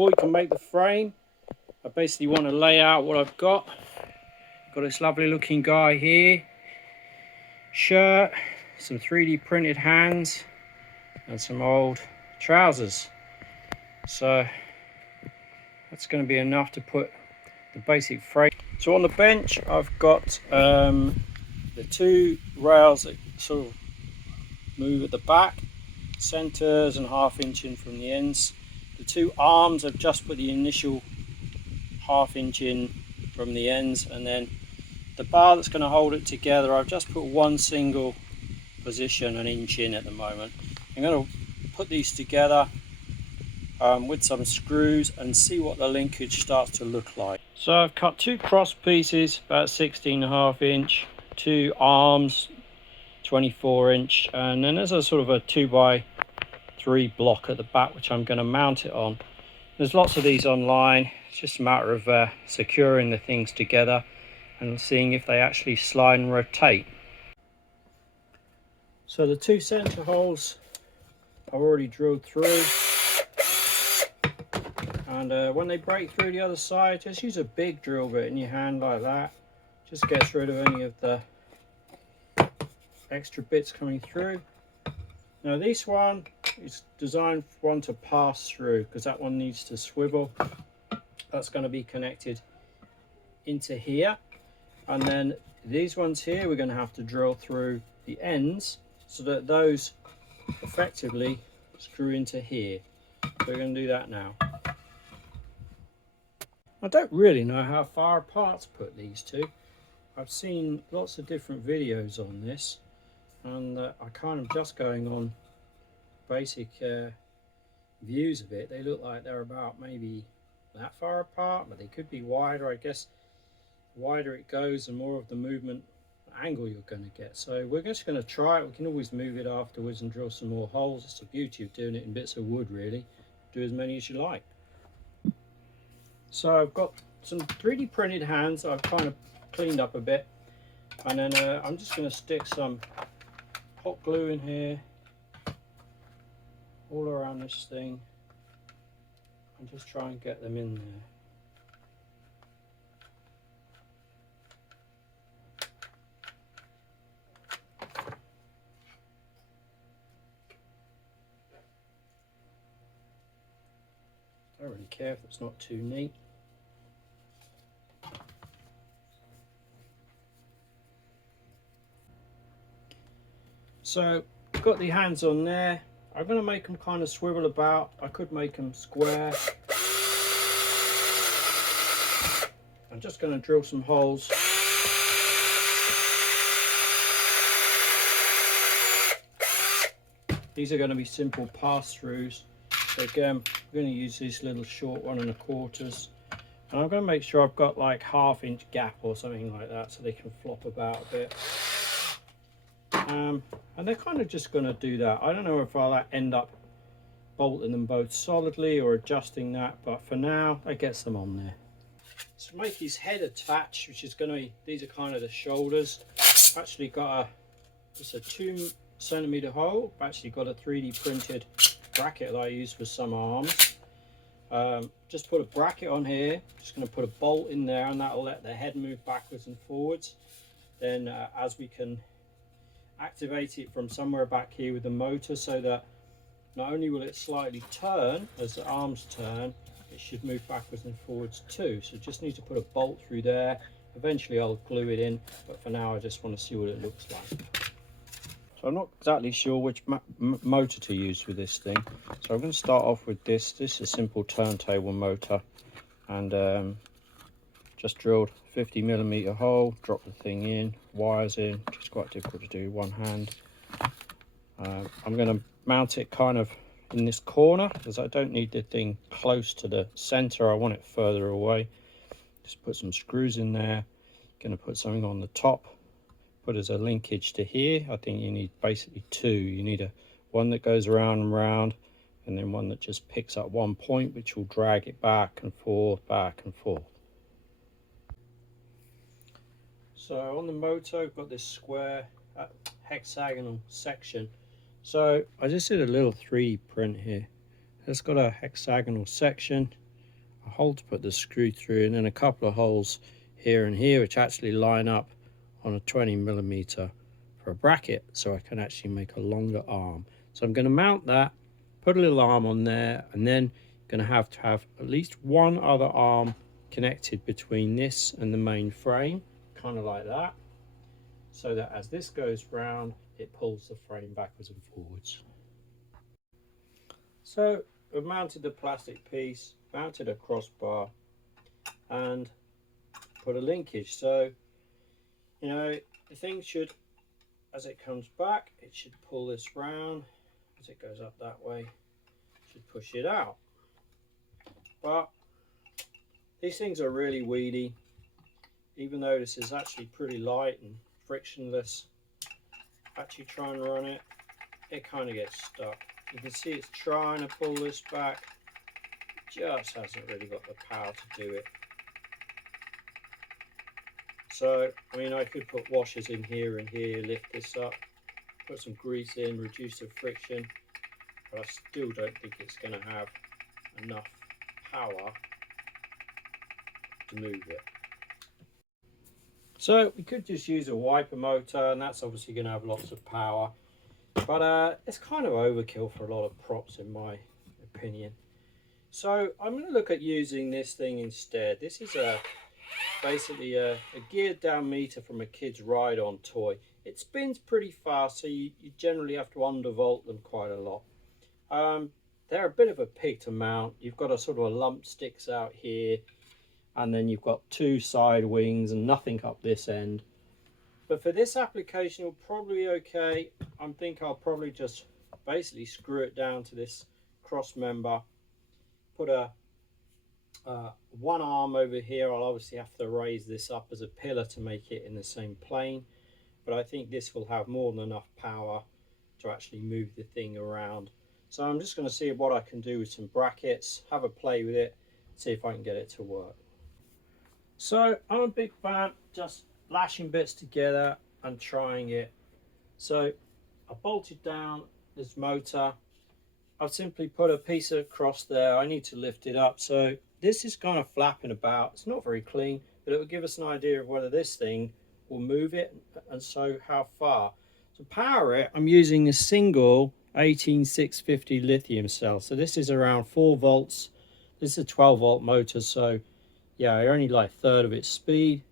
before we can make the frame, I basically want to lay out what I've got. Got this lovely looking guy here, shirt, some 3D printed hands, and some old trousers. So that's going to be enough to put the basic frame. So on the bench I've got the two rails that sort of move at the back, centers and 1/2 inch in from the ends. The two arms I've just put the initial 1/2 inch in from the ends, and then the bar that's going to hold it together I've just put one single position 1 inch in at the moment. I'm going to put these together with some screws and see what the linkage starts to look like. So I've cut two cross pieces about 16.5 inch, two arms 24 inch, and then there's a sort of a 2x3 block at the back which I'm going to mount it on. There's lots of these online. It's just a matter of securing the things together and seeing if they actually slide and rotate. So the two center holes I've already drilled through, and when they break through the other side, just use a big drill bit in your hand like that. Just gets rid of any of the extra bits coming through. Now this one is designed for one to pass through because that one needs to swivel. That's going to be connected into here, and then these ones here we're going to have to drill through the ends so that those effectively screw into here. So we're going to do that now. I don't really know how far apart to put these two. I've seen lots of different videos on this, and I kind of just going on basic views of it. They look like they're about maybe that far apart, but they could be wider. I guess the wider it goes, the more of the movement angle you're going to get. So we're just going to try it. We can always move it afterwards and drill some more holes. It's the beauty of doing it in bits of wood, really. Do as many as you like. So I've got some 3D printed hands I've kind of cleaned up a bit, and then I'm just going to stick some hot glue in here all around this thing and just try and get them in there. I don't really care if it's not too neat. So I've got the hands on there. I'm going to make them kind of swivel about. I could make them square. I'm just going to drill some holes. These are going to be simple pass-throughs. So again, I'm going to use this little short 1 1/4, and I'm going to make sure I've got like 1/2 inch gap or something like that so they can flop about a bit. And they're kind of just going to do that. I don't know if I'll end up bolting them both solidly or adjusting that, but for now that gets them on there. So make his head attach, which is going to be, these are kind of the shoulders. I've actually got just a 2 centimeter hole. I've actually got a 3D printed bracket that I use for some arms. Just put a bracket on here. Just going to put a bolt in there, and that will let the head move backwards and forwards. Then as we can activate it from somewhere back here with the motor, so that not only will it slightly turn as the arms turn, it should move backwards and forwards too. So just need to put a bolt through there. Eventually I'll glue it in, but for now I just want to see what it looks like. So I'm not exactly sure which motor to use with this thing. So I'm going to start off with this. This is a simple turntable motor, and just drilled 50mm hole, drop the thing in, wires in, which is quite difficult to do with one hand. I'm going to mount it kind of in this corner because I don't need the thing close to the center. I want it further away. Just put some screws in there. Going to put something on the top, put as a linkage to here. I think you need basically two. You need one that goes around and round, and then one that just picks up one point, which will drag it back and forth, back and forth. So on the motor, I've got this square hexagonal section. So I just did a little 3D print here. It's got a hexagonal section. a hole to put the screw through, and then a couple of holes here and here which actually line up on a 20mm for a bracket, so I can actually make a longer arm. So I'm going to mount that, put a little arm on there, and then going to have at least one other arm connected between this and the main frame, kind of like that, so that as this goes round it pulls the frame backwards and forwards. So we've mounted the plastic piece, mounted a crossbar, and put a linkage. So you know, the thing should, as it comes back, it should pull this round. As it goes up that way, should push it out. But these things are really weedy, even though this is actually pretty light and frictionless. Actually try and run it, it kind of gets stuck. You can see it's trying to pull this back, it just hasn't really got the power to do it. So I mean, I could put washers in here and here, lift this up, put some grease in, reduce the friction, but I still don't think it's going to have enough power to move it. So we could just use a wiper motor, and that's obviously going to have lots of power, but it's kind of overkill for a lot of props in my opinion. So I'm going to look at using this thing instead. This is basically a geared down meter from a kid's ride-on toy. It spins pretty fast, so you generally have to undervolt them quite a lot. They're a bit of a pig to mount. You've got a sort of a lump sticks out here, and then you've got two side wings and nothing up this end. But for this application, it'll probably be okay. I think I'll probably just basically screw it down to this cross member, put a one arm over here. I'll obviously have to raise this up as a pillar to make it in the same plane, but I think this will have more than enough power to actually move the thing around. So I'm just going to see what I can do with some brackets, have a play with it, see if I can get it to work. So I'm a big fan just lashing bits together and trying it. So I bolted down this motor. I've simply put a piece of cross there. I need to lift it up, so this is kind of flapping about. It's not very clean, but it will give us an idea of whether this thing will move it, and so how far. To power it, I'm using a single 18650 lithium cell. So this is around 4 volts. This is a 12 volt motor, so yeah, I only like a third of its speed.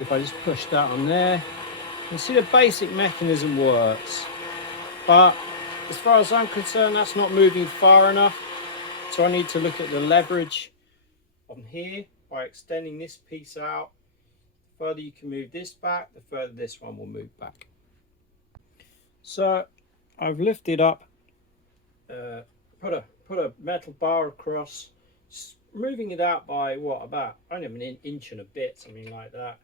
If I just push that on there, you can see the basic mechanism works. But as far as I'm concerned, that's not moving far enough. So I need to look at the leverage on here by extending this piece out. The further you can move this back, the further this one will move back. So I've lifted up, put a metal bar across, moving it out by what, about only an inch and a bit, something like that.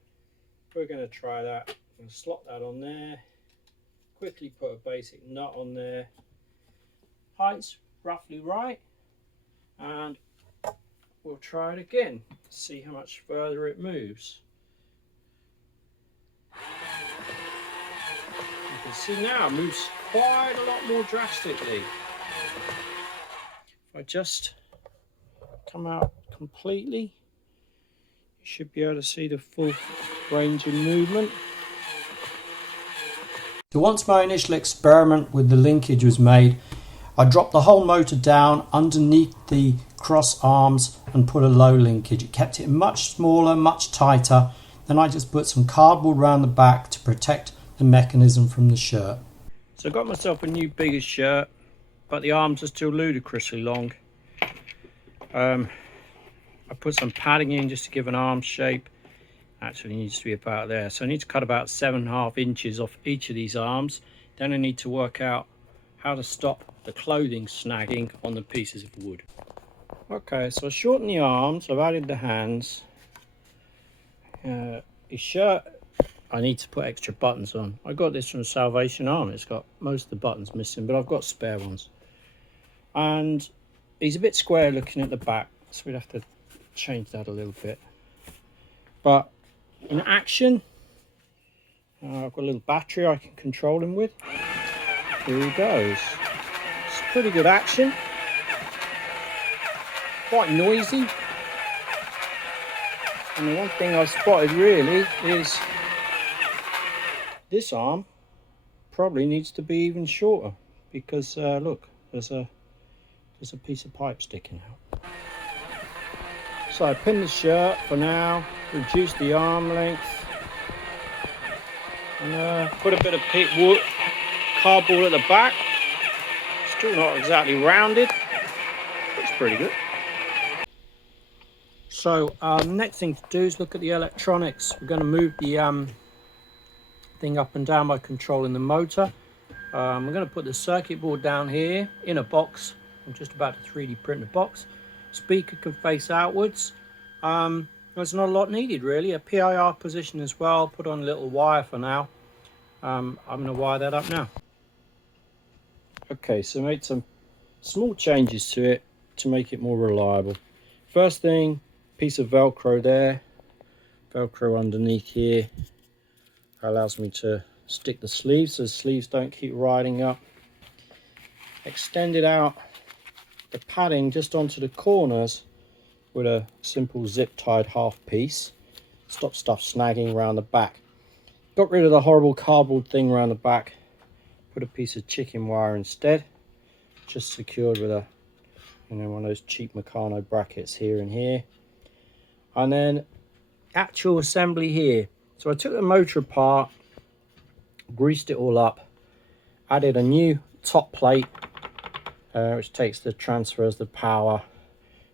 We're going to try that. I'm going to slot that on there, quickly put a basic nut on there. Height's roughly right, and we'll try it again, see how much further it moves. You can see now it moves quite a lot more drastically. If I just come out completely, you should be able to see the full range of movement. So once my initial experiment with the linkage was made, I dropped the whole motor down underneath the cross arms and put a low linkage. It kept it much smaller, much tighter. Then I just put some cardboard around the back to protect the mechanism from the shirt. So I got myself a new bigger shirt, but the arms are still ludicrously long. I put some padding in just to give an arm shape. Actually needs to be about there. So I need to cut about 7.5 inches off each of these arms. Then I need to work out how to stop the clothing snagging on the pieces of wood. Okay, so I shortened the arms, I've added the hands. His shirt, I need to put extra buttons on. I got this from Salvation Army. It's got most of the buttons missing, but I've got spare ones. And he's a bit square looking at the back, so we'd have to change that a little bit. But in action, I've got a little battery I can control him with. Here he goes. It's pretty good action. Quite noisy, And the one thing I've spotted really is this arm probably needs to be even shorter, because look, there's a piece of pipe sticking out. So I pin the shirt for now, reduce the arm length, and put a bit of wood cardboard at the back. Still not exactly rounded, but it's pretty good. So the next thing to do is look at the electronics. We're going to move the thing up and down by controlling the motor. We're going to put the circuit board down here in a box. I'm just about to 3D print the box. Speaker can face outwards. There's not a lot needed really. A PIR position as well. Put on a little wire for now. I'm going to wire that up now. Okay, so made some small changes to it to make it more reliable. First thing, piece of Velcro there. Velcro underneath here. Allows me to stick the sleeves so the sleeves don't keep riding up. Extended out the padding just onto the corners with a simple zip tied half piece. Stop stuff snagging around the back. Got rid of the horrible cardboard thing around the back. Put a piece of chicken wire instead. Just secured with a, one of those cheap Meccano brackets here and here. And then actual assembly here. So I took the motor apart, greased it all up, added a new top plate, which takes the transfers the power.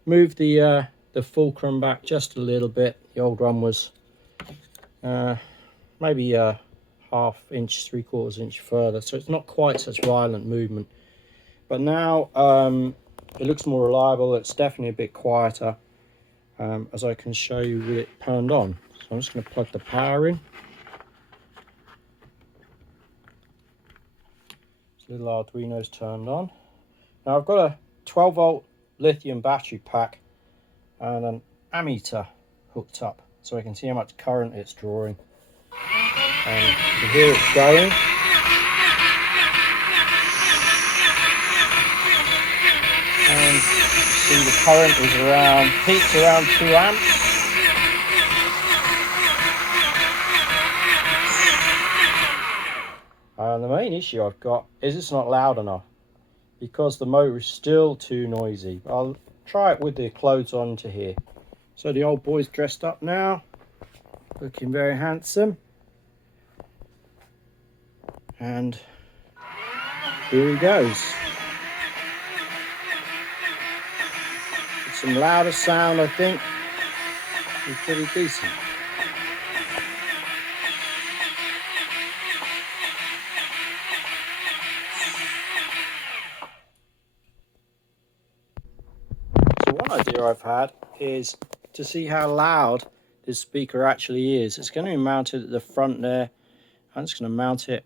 Moved the fulcrum back just a little bit. The old one was maybe a ½ inch, 3/4 inch further, so it's not quite such violent movement. But now it looks more reliable. It's definitely a bit quieter, as I can show you with it turned on. So I'm just going to plug the power in. This little Arduino's turned on. Now I've got a 12-volt lithium battery pack and an ammeter hooked up, so I can see how much current it's drawing. And you can hear it's going. And see the current is around, peaks around 2 amps. And the main issue I've got is it's not loud enough, because the motor is still too noisy. I'll try it with the clothes on to here. So the old boy's dressed up now, looking very handsome. And here he goes. With some louder sound, I think is pretty decent. So one idea I've had is to see how loud this speaker actually is. It's going to be mounted at the front there. I'm just going to mount it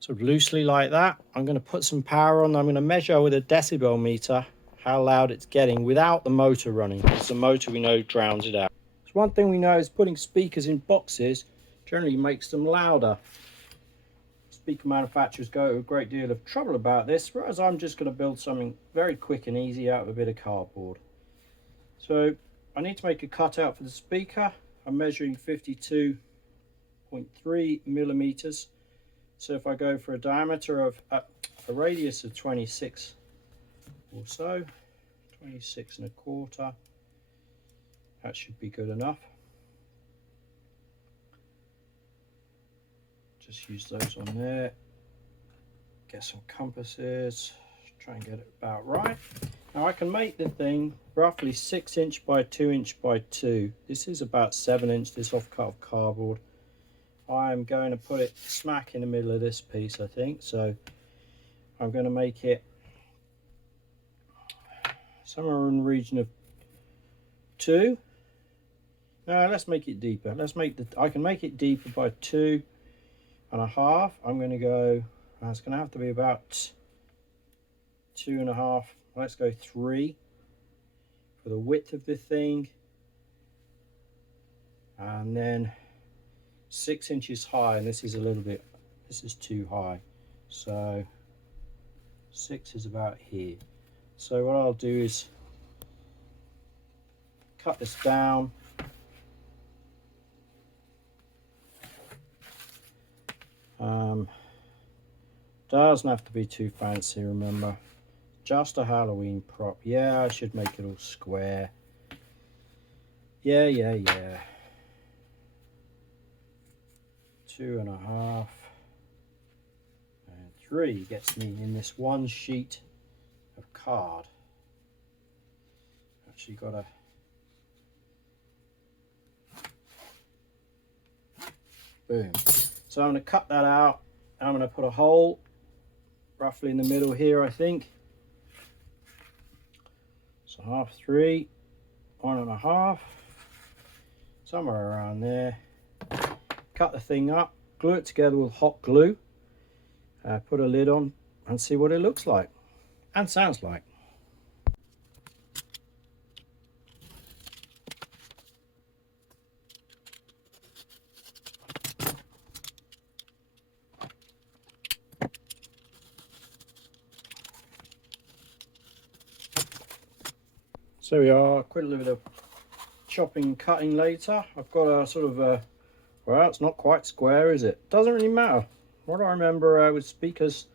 sort of loosely like that. I'm going to put some power on. I'm going to measure with a decibel meter how loud it's getting without the motor running, because the motor we know drowns it out. So one thing we know is putting speakers in boxes generally makes them louder. Speaker manufacturers go to a great deal of trouble about this, whereas I'm just going to build something very quick and easy out of a bit of cardboard. So I need to make a cutout for the speaker. I'm measuring 52.3 millimeters. So if I go for a diameter of a radius of 26 or so, 26.25, that should be good enough. Just use those on there. Get some compasses, try and get it about right. Now I can make the thing roughly 6 inch by 2 inch by 2. This is about 7 inch, this offcut of cardboard. I'm going to put it smack in the middle of this piece, I think. So I'm going to make it somewhere in the region of 2. No, let's make it deeper. I can make it deeper by 2.5. I'm going to go, it's going to have to be about 2.5. Let's go 3 for the width of the thing. And then 6 inches high, and this is too high, so 6 is about here. So what I'll do is cut this down Doesn't have to be too fancy, remember. Just a Halloween prop. Yeah, I should make it all square. Yeah. 2.5 and 3 gets me in this one sheet of card. Actually got a boom. So I'm going to cut that out. I'm going to put a hole roughly in the middle here, I think. So 3, 1.5, somewhere around there. Cut the thing up, glue it together with hot glue, put a lid on and see what it looks like and sounds like. So we are, quite a little bit of chopping and cutting later. I've got a sort of a, well, it's not quite square, is it? Doesn't really matter. What I remember with speakers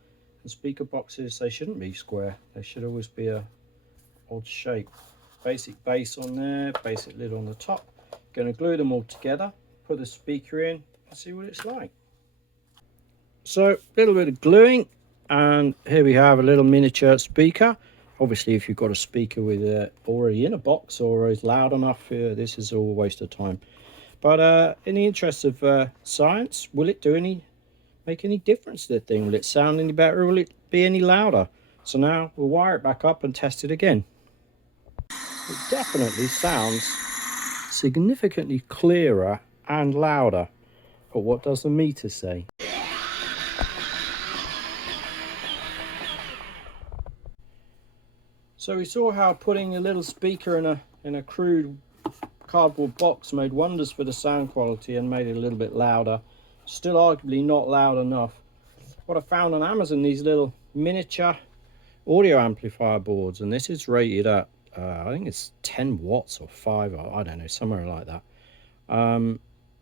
and speaker boxes, they shouldn't be square. They should always be a odd shape. Basic base on there, basic lid on the top. Going to glue them all together, put the speaker in and see what it's like. So a little bit of gluing, and here we have a little miniature speaker. Obviously, if you've got a speaker with already in a box or is loud enough, this is all a waste of time. But in the interest of science, will it make any difference to the thing? Will it sound any better, or will it be any louder? So now we'll wire it back up and test it again. It definitely sounds significantly clearer and louder. But what does the meter say? So we saw how putting a little speaker in a crude cardboard box made wonders for the sound quality and made it a little bit louder. Still arguably not loud enough. What I found on Amazon, these little miniature audio amplifier boards, and this is rated at I think it's 10 watts or 5, or I don't know, somewhere like that.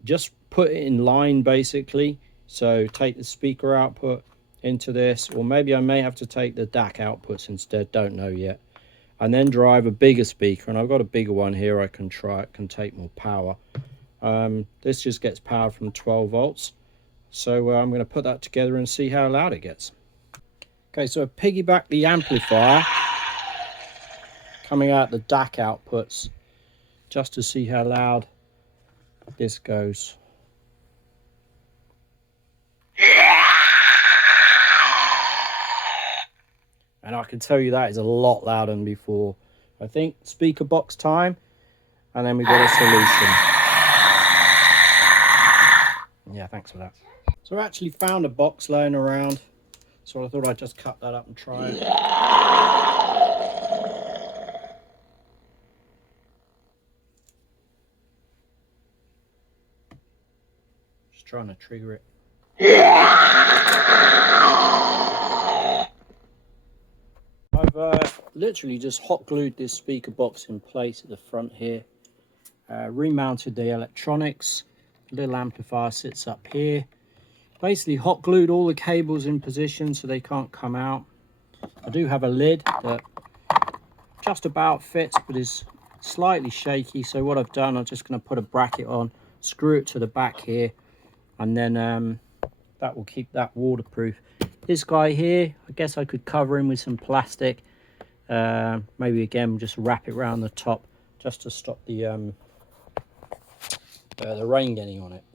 Just put it in line basically. So take the speaker output into this, or maybe I may have to take the DAC outputs instead, don't know yet, and then drive a bigger speaker. And I've got a bigger one here I can try. It can take more power. This just gets power from 12 volts. So I'm going to put that together and see how loud it gets. Okay, so I piggyback the amplifier coming out the DAC outputs just to see how loud this goes. And I can tell you that is a lot louder than before. I think speaker box time, and then we've got a solution. Yeah, thanks for that. So I actually found a box laying around, so I thought I'd just cut that up and try it. Just trying to trigger it. I've literally just hot glued this speaker box in place at the front here. Remounted the electronics. The little amplifier sits up here. Basically hot glued all the cables in position so they can't come out. I do have a lid that just about fits but is slightly shaky, so what I've done, I'm just going to put a bracket on, screw it to the back here, and then that will keep that waterproof. This guy here, I guess I could cover him with some plastic, maybe again just wrap it around the top just to stop the rain getting on it.